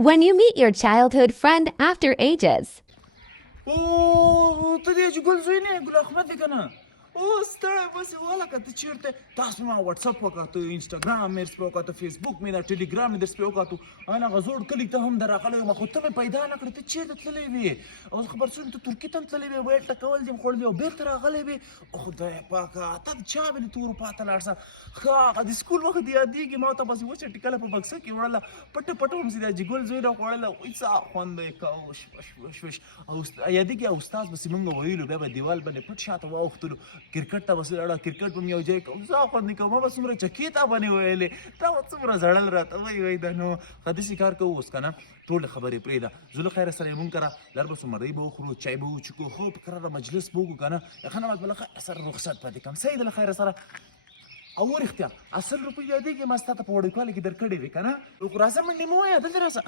When you meet your childhood friend after ages. اوه ته دې چې ګل زوی نه ګل احمد دی کنه او ستړی بس ولکه ته چیرته تاسو ما واتساپ وکړه انسټاګرام مې سپه وکړه فیسبوک مې دا ټلګرام مې در سپه وکړه انا غزور کلی ته هم دراغلی ما خو ته مې پیدا نه کړې ته چیرته تللی وې او خبر شوم ته ترکیې ته هم تللی وې ویل ټکول دې خوړلې او بېرته راغلی وې خدای پاکه ته د چا باندې تور پاته لاړ شه ښه هغه د سکول وخت دې یادېږي ما ته بس وچه ټکله په بکسه کې وړله پټه پټه هم سي دا چې ګل زوی راخوړله وایي څه خوند به یې کوه وش وش وش وش او یادېږي استاد بسې مونږ ویلو بیا به دیوال باندې پټ شاته واوښتلو کرکټ ته بس لاړه کرکټ به مې یو ځای کوم زه خوند نه کوم ما به څومره چکې تا باندې ویلې تا به څومره ژړل راته وایي دا نو ښه داسې کار کوو اوس که نه ټولې خبرې پرېږده زه له خیره سره یې مونږ کره لر به مرۍ به وخورو چای به وچکو خو په قراره مجلس به وکړو که نه ښه نه باید به له خیره سره رخصت پاتې کړم صحیح ده له خیره سره او رښتیا 10 روپۍ یادېږي ما ستا ته په وړوکوالي کې درکړې وې که نه راځه منډې مه وایه دلته راسه